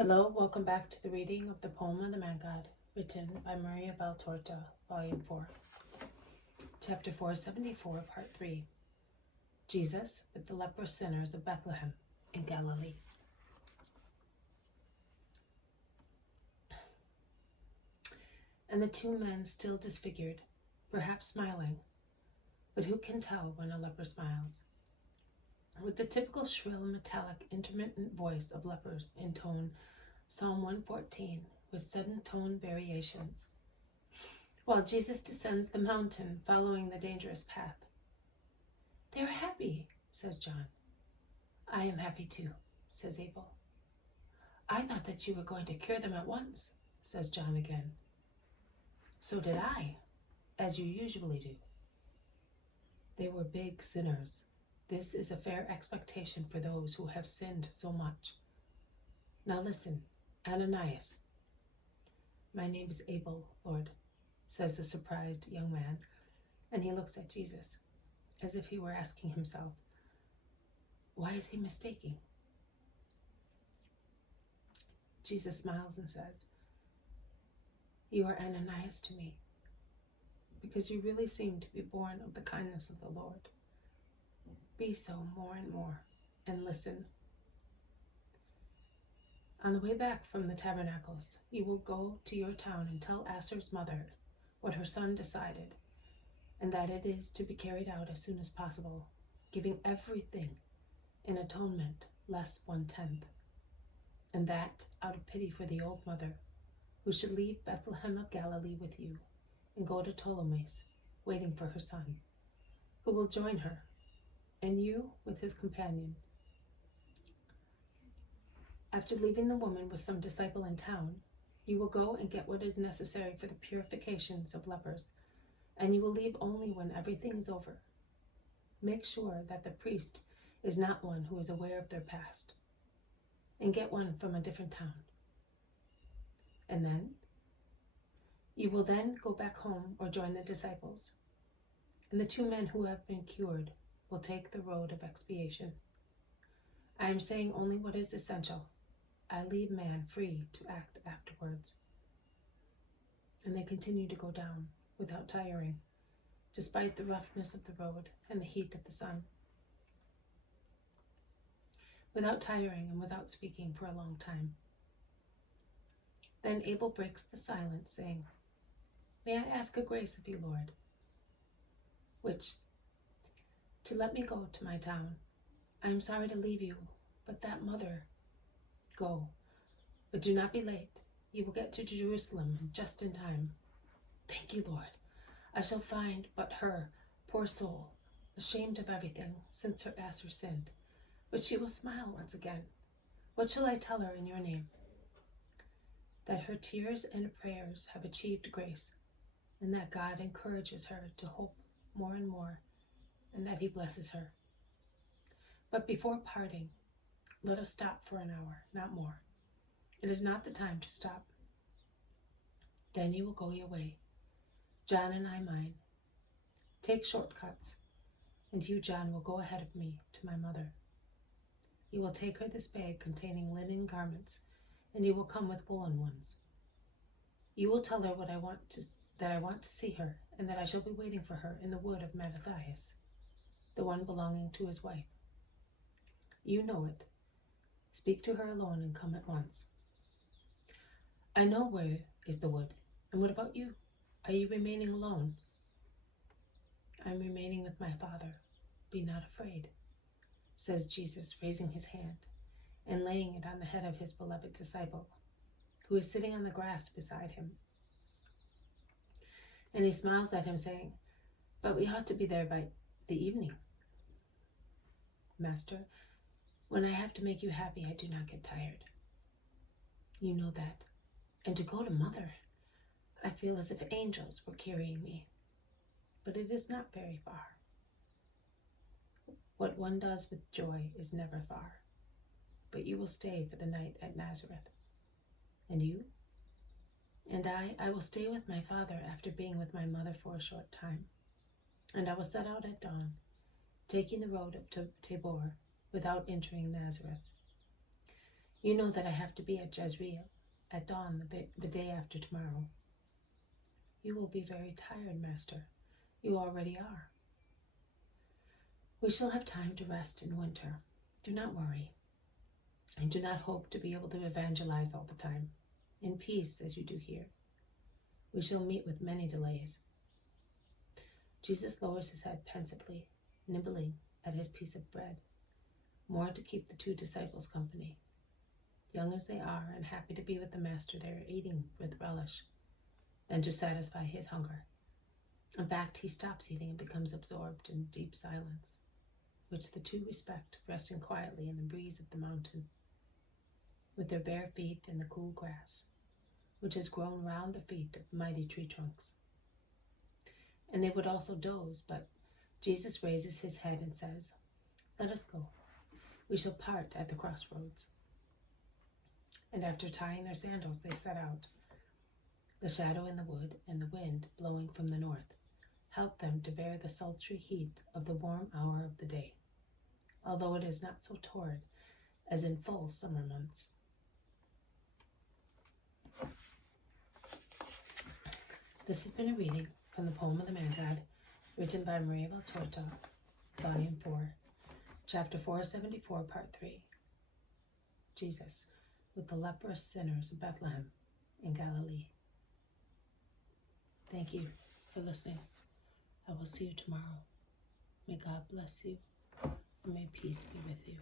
Hello, welcome back to the reading of the poem of the Man God, written by Maria Valtorta, Volume 4. Chapter 474, Part 3. Jesus with the leprous sinners of Bethlehem in Galilee. And the two men still disfigured, perhaps smiling, but who can tell when a leper smiles? With the typical shrill, metallic, intermittent voice of lepers intone Psalm 114 with sudden tone variations, while Jesus descends the mountain following the dangerous path. "They are happy," says John. "I am happy too," says Abel. "I thought that you were going to cure them at once," says John again. "So did I, as you usually do." They were big sinners. This is a fair expectation for those who have sinned so much. Now listen, Ananias. "My name is Abel, Lord," says the surprised young man, and he looks at Jesus, as if he were asking himself, why is he mistaking? Jesus smiles and says, "You are Ananias to me, because you really seem to be born of the kindness of the Lord. Be so more and more, and listen. On the way back from the tabernacles, you will go to your town and tell Asher's mother what her son decided, and that it is to be carried out as soon as possible, giving everything in atonement less 1/10, and that out of pity for the old mother, who should leave Bethlehem of Galilee with you and go to Ptolemais, waiting for her son, who will join her, and you with his companion. After leaving the woman with some disciple in town, you will go and get what is necessary for the purifications of lepers, and you will leave only when everything is over. Make sure that the priest is not one who is aware of their past, and get one from a different town. And then, you will then go back home or join the disciples, and the two men who have been cured will take the road of expiation. I am saying only what is essential. I leave man free to act afterwards." And they continue to go down without tiring, despite the roughness of the road and the heat of the sun. Without tiring and without speaking for a long time. Then Abel breaks the silence, saying, "May I ask a grace of you, Lord?" "Which?" "To let me go to my town. I am sorry to leave you, but that mother—" "Go, but do not be late. You will get to Jerusalem just in time." "Thank you, Lord. I shall find but her, poor soul, ashamed of everything since her Asher sinned, but she will smile once again. What shall I tell her in your name?" "That her tears and prayers have achieved grace, and that God encourages her to hope more and more, and that he blesses her. But before parting, let us stop for an hour, not more. It is not the time to stop. Then you will go your way, John and I mine. Take shortcuts, and you, John, will go ahead of me to my mother. You will take her this bag containing linen garments, and you will come with woolen ones. You will tell her that I want to see her, and that I shall be waiting for her in the wood of Matthias, the one belonging to his wife. You know it. Speak to her alone and come at once." "I know where is the wood. And what about you? Are you remaining alone?" "I am remaining with my Father. Be not afraid," says Jesus, raising his hand and laying it on the head of his beloved disciple, who is sitting on the grass beside him. And he smiles at him, saying, "But we ought to be there by the evening." "Master, when I have to make you happy, I do not get tired. You know that. And to go to Mother, I feel as if angels were carrying me. But it is not very far. What one does with joy is never far. But you will stay for the night at Nazareth. And you?" "And I will stay with my father after being with my mother for a short time. And I will set out at dawn, taking the road up to Tabor, without entering Nazareth. You know that I have to be at Jezreel at dawn the day after tomorrow. You will be very tired, Master. You already are. We shall have time to rest in winter. Do not worry. I do not hope to be able to evangelize all the time, in peace as you do here. We shall meet with many delays. Jesus lowers his head pensively, nibbling at his piece of bread, more to keep the two disciples company. Young as they are and happy to be with the Master, they are eating with relish, than to satisfy his hunger. In fact, he stops eating and becomes absorbed in deep silence, which the two respect, resting quietly in the breeze of the mountain, with their bare feet in the cool grass, which has grown round the feet of mighty tree trunks. And they would also doze, but Jesus raises his head and says, "Let us go. We shall part at the crossroads." And after tying their sandals, they set out. The shadow in the wood and the wind blowing from the north help them to bear the sultry heat of the warm hour of the day, although it is not so torrid as in full summer months. This has been a reading from the poem of the Man-God, written by Maria Valtorta, Volume 4, Chapter 474, Part 3. Jesus with the leprous sinners of Bethlehem in Galilee. Thank you for listening. I will see you tomorrow. May God bless you, and may peace be with you.